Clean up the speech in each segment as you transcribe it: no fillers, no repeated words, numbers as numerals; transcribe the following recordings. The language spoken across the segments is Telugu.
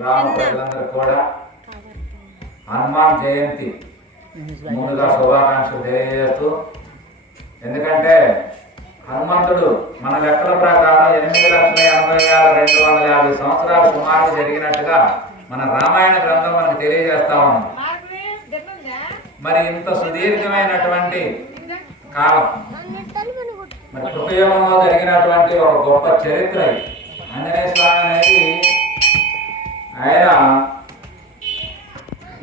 గ్రామ ప్రజలందరూ కూడా హనుమాన్ జయంతి ముందుగా శుభాకాంక్షలు తెలియజేస్తూ, ఎందుకంటే హనుమంతుడు మన లెక్కల ప్రకారం 8,86,250 సంవత్సరాలు సుమారు జరిగినట్టుగా మన రామాయణ గ్రంథం మనకు తెలియజేస్తా ఉంది. మరి ఇంత సుదీర్ఘమైనటువంటి కాలం, మరి కృతయుగంలో జరిగినటువంటి ఒక గొప్ప చరిత్ర ఆంజనేయ స్వామి అనేది ఆయన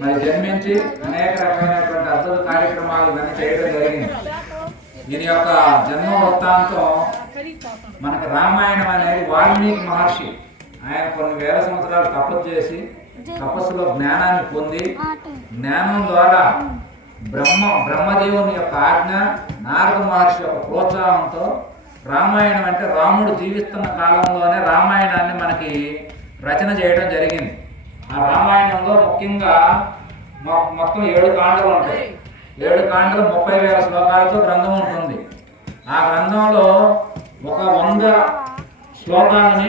మరి జన్మించి అనేక రకమైనటువంటి అద్భుత కార్యక్రమాలు చేయడం జరిగింది. దీని యొక్క జన్మ వృత్తాంతం మనకు రామాయణం అనేది వాల్మీకి మహర్షి ఆయన కొన్ని వేల సంవత్సరాలు తపస్సు చేసి తపస్సులో జ్ఞానాన్ని పొంది, జ్ఞానం ద్వారా బ్రహ్మదేవుని యొక్క ఆజ్ఞ, నారద మహర్షి యొక్క ప్రోత్సాహంతో రామాయణం అంటే రాముడు జీవిస్తున్న కాలంలోనే రామాయణాన్ని మనకి రచన చేయడం జరిగింది. ఆ రామాయణంలో ముఖ్యంగా మొత్తం 7 కాండలు ఉంటాయి. 7 కాండలు 30,000 శ్లోకాలతో గ్రంథం ఉంటుంది. ఆ గ్రంథంలో ఒక 100 శ్లోకాలని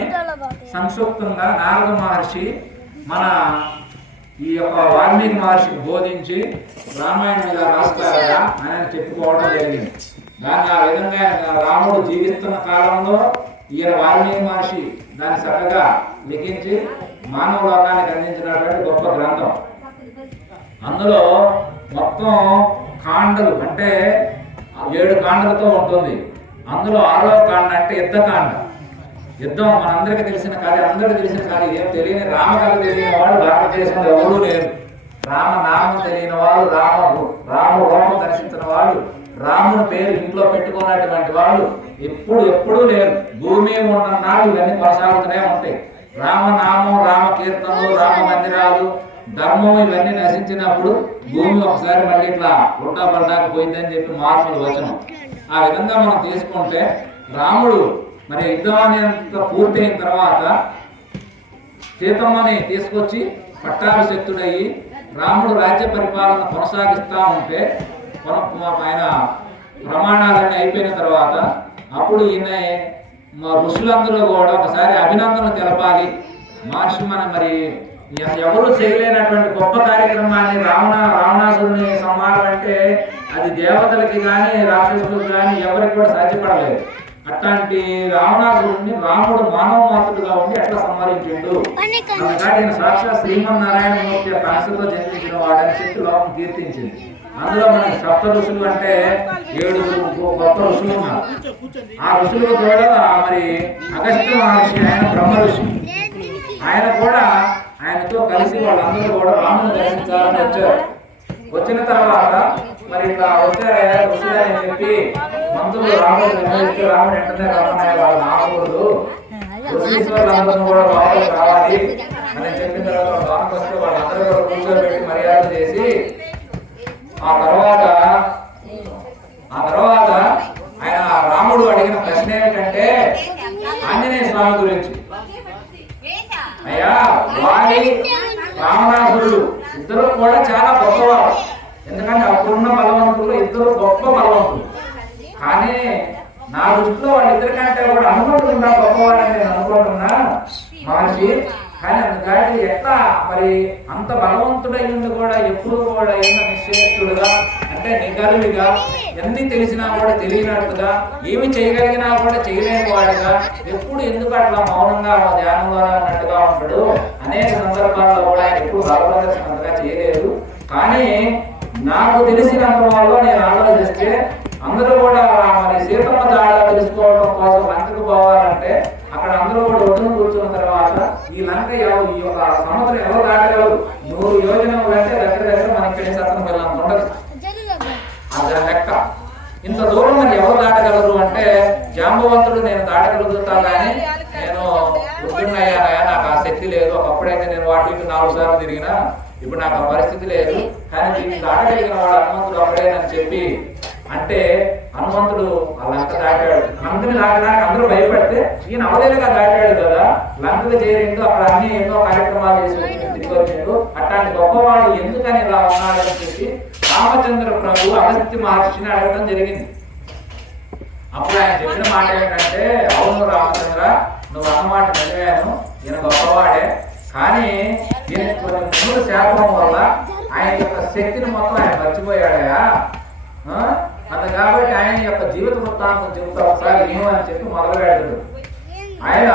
సంక్షిప్తంగా నారద మహర్షి మన ఈ యొక్క వాల్మీకి మహర్షికి బోధించి రామాయణం ఇలా రాస్తారా అని ఆయన చెప్పుకోవడం జరిగింది. దాన్ని ఆ విధంగా రాముడు జీవిస్తున్న కాలంలో ఈయన వాల్మీకి మహర్షి దాన్ని చక్కగా లిఖించి మానవ లోకానికి అందించినటువంటి గొప్ప గ్రంథం. అందులో మొత్తం కాండలు అంటే 7 కాండలతో ఉంటుంది. అందులో 6వ కాండ అంటే యుద్ధకాండ. యుద్ధం మనందరికీ తెలిసిన కథ, అందరికీ తెలిసిన కథ. ఏం తెలియని రామకథ తెలియని వాడు భారతదేశంలో ఎవరూ లేరు. రామనామం తెలియని వాడు, రాము రూపం దర్శించిన వాడు, రాముని పేరు ఇంట్లో పెట్టుకున్నటువంటి వాళ్ళు ఎప్పుడూ లేరు. భూమి ఉన్న నాడు ఇవన్నీ కొనసాగుతూనే ఉంటాయి. రామనామం, రామ కీర్తనలు, రామ మందిరాలు, ధర్మం ఇవన్నీ నశించినప్పుడు భూమి ఒకసారి మళ్ళీ ఇట్లా ఉల్టా పల్టాకు పోయిందని చెప్పి మార్పులు వచనం. ఆ విధంగా మనం తీసుకుంటే రాముడు మరి యుద్ధం పూర్తయిన తర్వాత సీతమ్మని తీసుకొచ్చి పట్టాభిషిక్తుడయ్యి రాముడు రాజ్య పరిపాలన కొనసాగిస్తూ ఉంటే ఆయన ప్రమాణాలన్నీ అయిపోయిన తర్వాత అప్పుడు ఈయన ఋషులందరూ కూడా ఒకసారి అభినందనలు తెలపాలి. మహర్షి మరి ఎవరు చేయలేనటువంటి గొప్ప కార్యక్రమాన్ని రావణాసురుని సంహారం అంటే అది దేవతలకి కానీ రాక్షసులకు కానీ ఎవరికి కూడా సాధ్యపడలేదు. అట్లాంటి రావణాసురుడిని రాముడు మానవ మాతృడుగా ఉండి ఎట్లా సంహరించిండు కాబట్టి సాక్షాత్ శ్రీమన్నారాయణమూర్తి యొక్క అంశతో జన్మించిన వాడని చెప్పి లోకం కీర్తించింది. అందులో మనకి 7 ఋషులు అంటే 7 గొప్ప ఋషులు ఉన్నారు. ఆ ఋషులకు కూడా మరి అగస్త్య మహర్షి, ఆయన బ్రహ్మ ఋషి, ఆయన కూడా ఆయనతో కలిసి వాళ్ళందరూ కూడా రాముని దర్శించాలని వచ్చారు. వచ్చిన తర్వాత మరి ఇట్లా వచ్చారే ఋషులు అని చెప్పి మంత్రులు రాముడు నిర్ణయిస్తే రాముడు వెంటనే రమ్మన్నాయి, వాళ్ళు రాకూడదు, ఋషీశ్వరులందరూ కూడా లోపలికి రావాలి అని చెప్పిన తర్వాత లోపలికి వస్తే వాళ్ళందరూ కూడా కూర్చోబెట్టి మర్యాద చేసి ఆ తర్వాత ఆయన రాముడు అడిగిన ప్రశ్న ఏమిటంటే ఆంజనేయ స్వామి గురించి. అయ్యా, వారి రావణాసురుడు ఇద్దరు కూడా చాలా గొప్పవారు. ఎందుకంటే అప్పుడున్న బలవంతులు ఇద్దరు గొప్ప బలవంతులు. కానీ నా దృష్టిలో వాళ్ళిద్దరికంటే కూడా హనుమంతుడున్నా గొప్పవాడని నేను అనుకుంటున్నా మహర్షి. కానీ అందుకని ఎట్లా మరి అంత బలవంతుడై ఉండి కూడా ఎప్పుడు కూడా ఏమో నిశ్చేష్టుడుగా అంటే నిగరుడిగా, ఎన్ని తెలిసినా కూడా తెలియనట్టుగా, ఏమి చేయగలిగినా కూడా చేయలేని వాడుగా, ఎప్పుడు ఎందుకు అట్లా మౌనంగా ధ్యానంలోనే ఉన్నట్టుగా ఉంటాడు. అనేక సందర్భాల్లో కూడా ఆయన ఎప్పుడు భగవదర్శనం అంతగా చేయలేదు. కానీ నాకు తెలిసినంత వాళ్ళు నేను ఆలోచిస్తే అందరూ కూడా మరి సీతమ్మ జాడ తెలుసుకోవడం కోసం లంకకు పోవాలంటే అక్కడ అందరూ కూడా ఒడ్డును కూర్చున్న తర్వాత ఈ లంక ఈ యొక్క సముద్రం ఎవరు దాటగలరు? 100 యోజనలు అంటే దగ్గర మన ఇక్కడి సత్రం వెళ్ళాం ఉండదు. అది లెక్క. ఇంత దూరం మరి ఎవరు దాటగలరు అంటే జాంబవంతుడు నేను దాటగలుగుతా, కానీ నేను వృద్ధున్నయ్యానయా, నాకు ఆ శక్తి లేదు. ఒకప్పుడైతే నేను వాటి 4 సార్లు తిరిగినా, ఇప్పుడు నాకు ఆ పరిస్థితి లేదు. కానీ దీన్ని దాటగలిగిన వాడు హనుమంతుడు అప్పుడేనని చెప్పి అంటే హనుమంతుడు ఆ లంక దాటాడు. లంకని దాటడానికి అందరూ భయపడితే ఈయన అవలేలుగా దాటాడు కదా, లంకకు చేరిండు, అక్కడ అన్ని ఎన్నో కార్యక్రమాలు చేసి తిరిగి వచ్చిండు. అట్లాంటి గొప్పవాడు ఎందుకని ఇలా ఉన్నాడని చెప్పి రామచంద్ర ప్రభు అగస్త్య మహర్షిని అడగడం జరిగింది. అప్పుడు ఆయన చెప్పిన మాట ఏంటంటే, అవును రామచంద్ర, నువ్వు అన్నమాట నిజమేను, ఈయన గొప్పవాడే. కానీ ఈయన కొన్ని ముందు శాపం వల్ల ఆయన యొక్క శక్తిని మొత్తం ఆయన మర్చిపోయాడయా. అంత కాబట్టి ఆయన యొక్క జీవిత వృత్తాంతం చెబుతా ఒకసారి నేను అని చెప్పి మొదలు పెడతాడు. ఆయన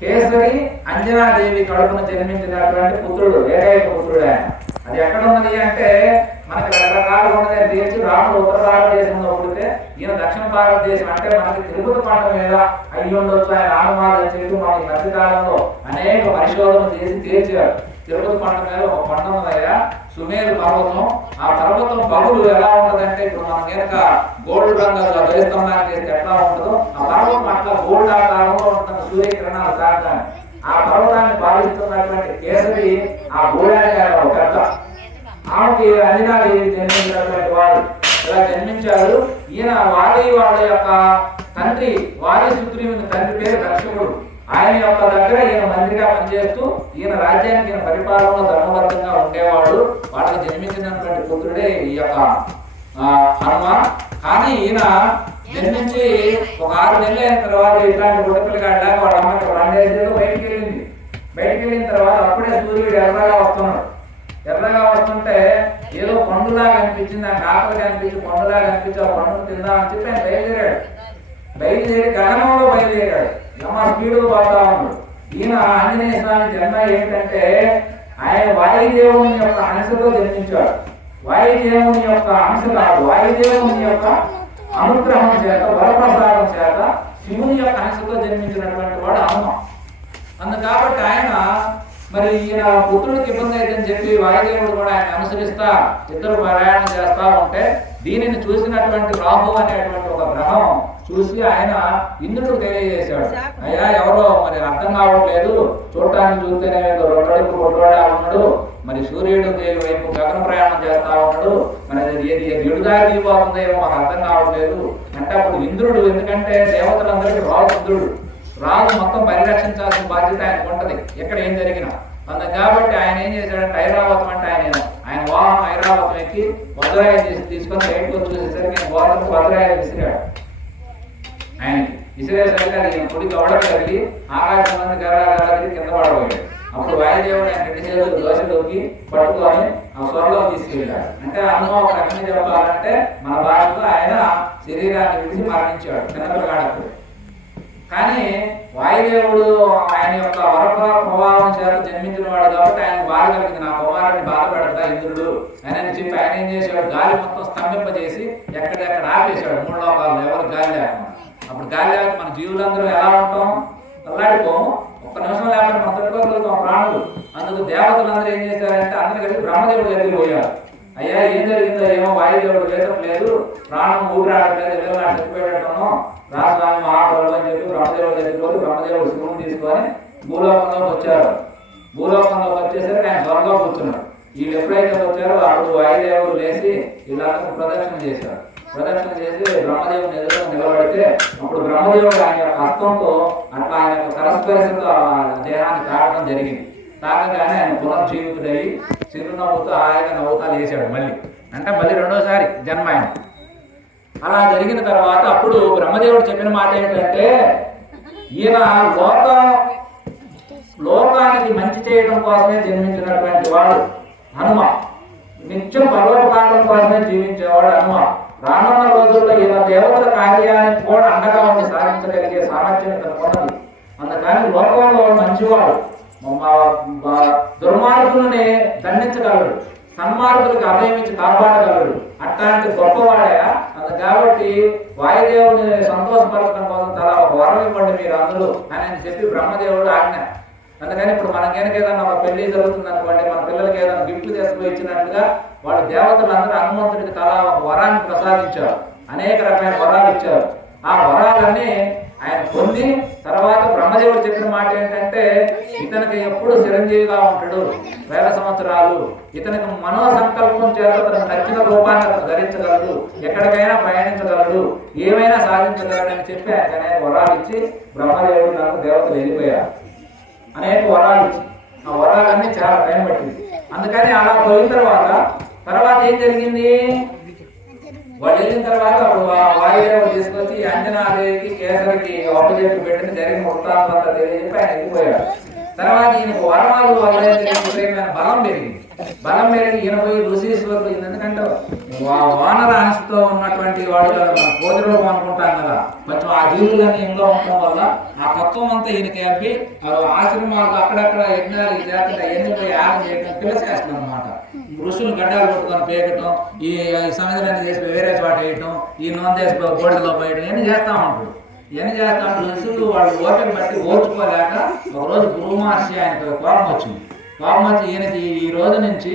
కేసరి అంజనాదేవి కడుపున జన్మించినటువంటి పుత్రుడు, ఏకైక పుత్రుడు ఆయన. అది ఎక్కడ ఉన్నది అంటే మనకి రకరకాలుగా ఉన్నది తీర్చి రాముడు ఉత్తర భారతదేశంలో పుడితే ఈయన దక్షిణ భారతదేశం అంటే మనకి తిరుపతి పంట మీద అయ్యి ఉండొచ్చు ఆయన ఆనుమానం చేయడం మనకి మధ్యకాలంలో అనేక పరిశోధనలు చేసి తీర్చారు. తిరుపతి పంట మీద ఒక పంట ఉన్నదయ్యా, సుమేరు పర్వతం. ఆ పర్వతం పగులు ఎలా ఉంటదంటే ఇప్పుడు మన కనుక గోల్డ్ రంగులో వేస్తంభాన్ని చేస్తే ఎట్లా ఉంటుందో ఆ పర్వతం అట్లా గోల్డ్ ఆకారంలో ఉంటుంది సూర్యకిరణాలు సాగడానికి. ఆ పర్వతాన్ని పాలిస్తున్నటువంటి కేసరి ఆ గోళాన్ని పెద్ద ఆమెకి అంజనాదేవి జన్మించినటువంటి వాడు ఇలా జన్మించారు. ఈయన వాళ్ళ యొక్క తండ్రి వారి సుగ్రీవుని తండ్రి పేరు దక్షకుడు. ఆయన యొక్క దగ్గర ఈయన మంత్రిగా పనిచేస్తూ ఈయన రాజ్యానికి ఈయన పరిపాలనలో ధర్మబద్ధంగా ఉండేవాడు. వాళ్ళకి జన్మించినటువంటి పుత్రుడే ఈ యొక్క హనుమ. కానీ ఈయన జన్మించి ఒక 6 నెలలు అయిన తర్వాత ఇట్లాంటి గుడ్డపిల్లగా అడ్డాక వాళ్ళ అమ్మకి 2 ఏళ్ళు బయటికి వెళ్ళింది. బయటికి వెళ్ళిన తర్వాత అప్పుడే సూర్యుడు ఎర్రగా వస్తున్నాడు. ఎర్రగా వస్తుంటే ఏదో పండులాగా అనిపించింది, ఆ ఆకలిగా అనిపించి పండులాగా అనిపించి ఆ పండును తిందామని చెప్పి ఆయన బయలుదేరాడు. బయలుదేరి గగనంలో బయలుదేరాడు. అమ్మ స్పీడ్గా పోతా ఉన్నాడు. ఈయన ఆంజనేయ స్వామి జన్మ ఏంటంటే ఆయన వాయుదేవుని యొక్క అంశతో జన్మించాడు. వాయుదేవుని యొక్క అంశ కాదు, వాయుదేవుని యొక్క అనుగ్రహం చేత వరప్రసాదం చేత శివుని యొక్క అంశతో జన్మించినటువంటి వాడు హనుమ. కాబట్టి ఆయన మరి ఈయన పుత్రుడికి ఇబ్బంది అయితేని చెప్పి వాయుదేవుడు కూడా ఆయన అనుసరిస్తా ఇద్దరు ప్రయాణం చేస్తా ఉంటే దీనిని చూసినటువంటి రాహు అనేటువంటి ఒక గ్రహం చూసి ఆయన ఇంద్రుడు తెలియజేశాడు, అయ్యా ఎవరో మరి అర్థం కావట్లేదు, చూడటానికి చూస్తేనే రొట్టడుకు కొట్టువాడా ఉన్నాడు, మరి సూర్యుడు వైపు గగన ప్రయాణం చేస్తా ఉన్నాడు, మరి ఏది ఎడుదారి దిగిపోతుందేమో మాకు అర్థం కావట్లేదు అంటే అప్పుడు ఇంద్రుడు, ఎందుకంటే దేవతలందరికీ రాజు ఇంద్రుడు, రాజు మొత్తం పరిరక్షించాల్సిన బాధ్యత ఆయనకు ఉంటది ఎక్కడ ఏం జరిగినా. కాబట్టి ఆయన ఏం చేశాడంటే ఐరావతం అంటే ఆయన వాహనం ఐరావతం ఎక్కి వజ్రాయ తీసుకొని బయటకు చూసేసరికి ఆయన గోడకు వజ్రాయ విసిరాడు. ఆయనకి విసిరేసరికి అది పొడికి అవడం తగిలి ఆకాశం మంది గర్రాగర్రాకి కింద పడబోయాడు. అప్పుడు వాయుదేవుడు ఆయన 2 చేతులు దోశలోకి పట్టుకొని ఆ స్వర్లో తీసుకెళ్ళాడు. అంటే అనుభవం ఒక రకంగా చెప్పాలంటే మన భాషలో ఆయన శరీరాన్ని విడిచి మరణించాడు చిన్నపిల్లగాడప్పుడు. కానీ వాయుదేవుడు ఆయన యొక్క వర ప్రభావం చేత జన్మించిన వాడు కాబట్టి ఆయన బాధ కలిగింది, నా కుమారుడిని బాధ పెడతా ఇంద్రుడు అని చెప్పి ఆయన ఏం చేశాడు, గాలి మొత్తం స్తంభింపజేసి ఎక్కడెక్కడ ఆపేశాడు 3 లోకాల్లో ఎవరు గాలి లేకుండా. అప్పుడు గాలి లేకపోతే మన జీవులందరూ ఎలా ఉంటాం, అల్లాడిపోము, ఒక్క నిమిషం లేకపోతే మనం తట్టుకోగలుగుతాం ప్రాణులు. అందుకు దేవతలందరూ ఏం చేశారంటే అందరూ కలిసి బ్రహ్మదేవుడు దగ్గరికి పోయారు. అయ్యా ఏం జరిగిందో ఏమో వాయుదేవుడు వేదం లేదు, ప్రాణం ఊపిరాడట్లేదు, ఎవరు నాకు చచ్చిపోయేటట్టున్నాం, రాజస్వామి మహాప్రభు అని చెప్పి బ్రహ్మదేవుడు దగ్గరికి పోయి బ్రహ్మదేవుడు శివుని తీసుకొని భూలోకంలోకి వచ్చారు. భూలోకంలోకి వచ్చేసరికి ఆయన స్వర్గంలో కూర్చున్నాడు. వీళ్ళు ఎప్పుడైతే వచ్చారో అప్పుడు వాయుదేవుడు లేచి వీళ్ళందరూ ప్రదక్షిణ చేశారు. ప్రదక్షిణ చేసి బ్రహ్మదేవుని ఎదురు నిలబడితే అప్పుడు బ్రహ్మదేవుడు ఆయన యొక్క హస్తంతో అట్లా ఆయన యొక్క కరస్పర్శతో దేహాన్ని తాగడం జరిగింది. తాగగానే ఆయన పునర్జీవితుడై చిరునవ్వుతో హాయిగా నవ్వుతా లేచాడు మళ్ళీ, అంటే మళ్ళీ 2వసారి జన్మ ఆయన. అలా జరిగిన తర్వాత అప్పుడు బ్రహ్మదేవుడు చెప్పిన మాట ఏంటంటే ఈయన లోకానికి మంచి చేయడం కోసమే జన్మించినటువంటి వాడు హనుమ, నిత్యం పరోపకారం కోసమే జీవించేవాడు హనుమ. రానున్న రోజుల్లో ఈయన దేవతల కార్యానికి కూడా అండగా ఉండి సాధించగలిగే సామర్థ్యం ఉన్నది. అందుకని లోకంలో మంచివాడు దుర్మార్గులని దండించగలడు, సన్మార్గులకు అభయమించి కాపాడగలడు, అట్లాంటి గొప్పవాడే. కాబట్టి వాయుదేవుని సంతోషపరచడం కోసం తలా ఒక వరం ఇవ్వండి మీరు అందరూ అని చెప్పి బ్రహ్మదేవుడు ఆజ్ఞ. అందుకని ఇప్పుడు మనకి ఏదైనా ఒక పెళ్లి జరుగుతుంది అనుకోండి, మన పిల్లలకి ఏదైనా గిఫ్ట్లు తీసుకుని ఇచ్చినట్టుగా వాళ్ళు దేవతలందరూ హనుమంతుడికి తలా ఒక వరాన్ని ప్రసాదించారు, అనేక రకమైన వరాలు ఇచ్చారు. ఆ వరాలన్నీ ఆయన పొంది తర్వాత బ్రహ్మదేవుడు చెప్పిన మాట ఏంటంటే ఇతనికి ఎప్పుడు చిరంజీవిగా ఉంటాడు 1000 సంవత్సరాలు, ఇతనికి మనోసంకల్పం చేత తనకు నచ్చిన రూపాన్ని అతను ధరించగలడు, ఎక్కడికైనా ప్రయాణించగలడు, ఏమైనా సాధించగలడని చెప్పి ఆయన అనేక వరాలు ఇచ్చి బ్రహ్మదేవుడు నాకు దేవతలు వెళ్ళిపోయారు. అనేక వరాలు ఇచ్చి ఆ వరాలన్నీ చాలా టైం పట్టింది. అందుకని అలా పోయిన తర్వాత ఏం జరిగింది, వాళ్ళు వెళ్ళిన తర్వాత అప్పుడు వాయుదేవుడు తీసుకొచ్చి అంజనాదేవికి కేసరికి అప్పచెప్పి పెట్టిన జరిగిన వృత్తాంతం తెలియజెప్పి ఆయన వెళ్ళిపోయాడు. తర్వాత ఈయనకు వరమాలు వల్ల విపరీతమైన బలం పెరిగింది. బలం పెరిగి ఈయన పోయి ఋషీశ్వరుడు, ఎందుకంటే వానర ఆశతో ఉన్నటువంటి వాడు కదా, మన కోతి రూపం అనుకుంటాం కదా, కొంచెం ఆ జీవులన్నీ ఇంట్లో ఉండటం వల్ల ఆ తత్వం అంతా ఈయనకి అబ్బి ఆశ్రమాలు అక్కడక్కడ యజ్ఞాలు చేస్తుంటే ఎన్ని పోయి యాగం చేయడం పిల్లసేస్తాం అనమాట. ఋషులు గడ్డాలు కొట్టుకొని పేకటం, ఈ సముద్రాన్ని చేసి వేరే చోట వేయటం, ఈ నూనె గోడలో పోయడం, ఇవన్నీ చేస్తా ఉంటాడు. ఇవన్నీ చేస్తా ఉంటాడు. ఋషులు వాళ్ళు ఓపిక బట్టి ఓర్చుకోలేక ఒకరోజు గురువు మహర్షి ఆయనకు కోపం వచ్చింది. కోపం వచ్చి ఈయనకి ఈ రోజు నుంచి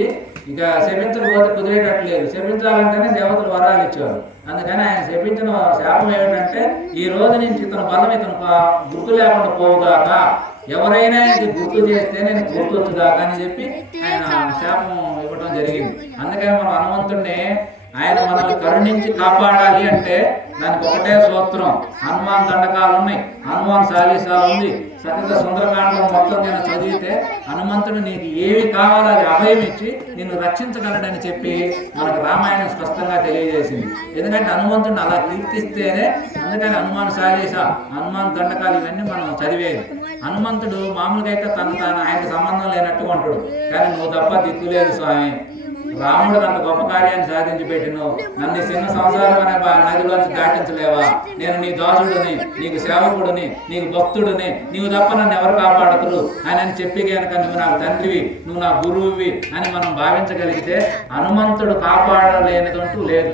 ఇక శపించకపోతే కుదిరేటట్లేదు, శపించాలంటేనే దేవతలు వరాలు ఇచ్చారు. అందుకని ఆయన శపించిన శాపం ఏమిటంటే, ఈ రోజు నుంచి ఇతను బలం ఇతను గుర్తు లేకుండా పోవుగాక, ఎవరైనా ఇది గుర్తు చేస్తే నేను గుర్తొచ్చుగాక అని చెప్పి ఆయన శాపం ఇవ్వడం జరిగింది. అందుకని మనం హనుమంతుడిని ఆయన మనల్ని కరుణించి కాపాడాలి అంటే దానికి ఒకటే సూత్రం. హనుమాన్ దండకాలు ఉన్నాయి, హనుమాన్ చాలీసాలు ఉంది, చక్కగా సుందరకాండం మొత్తం నేను చదివితే హనుమంతుడు నీకు ఏవి కావాలో అది అభయం ఇచ్చి నిన్ను రక్షించగలడని చెప్పి మనకు రామాయణం స్పష్టంగా తెలియజేసింది. ఎందుకంటే హనుమంతుడిని అలా కీర్తిస్తేనే, అందుకని హనుమాన్ చాలీస, హనుమాన్ దండకాలు ఇవన్నీ మనం చదివేది. హనుమంతుడు మామూలుగా అయితే తాను ఆయనకు సంబంధం లేనట్టుగా ఉంటాడు, కానీ నువ్వు తప్ప దిక్కులేదు స్వామి, రాముడు అంత గొప్ప కార్యాన్ని సాధించి పెట్టినావు, నన్ను చిన్న సంసారం అనే నదిలోంచి దాటించలేవా, నేను నీ దాసుడిని, నీకు సేవకుడిని, నీకు భక్తుడిని, నీవు తప్ప నన్ను ఎవరు కాపాడుతురు అని చెప్పి కనుక నువ్వు నాకు తండ్రివి, నువ్వు నా గురువువి అని మనం భావించగలిగితే హనుమంతుడు కాపాడలేనిదంటూ లేదు.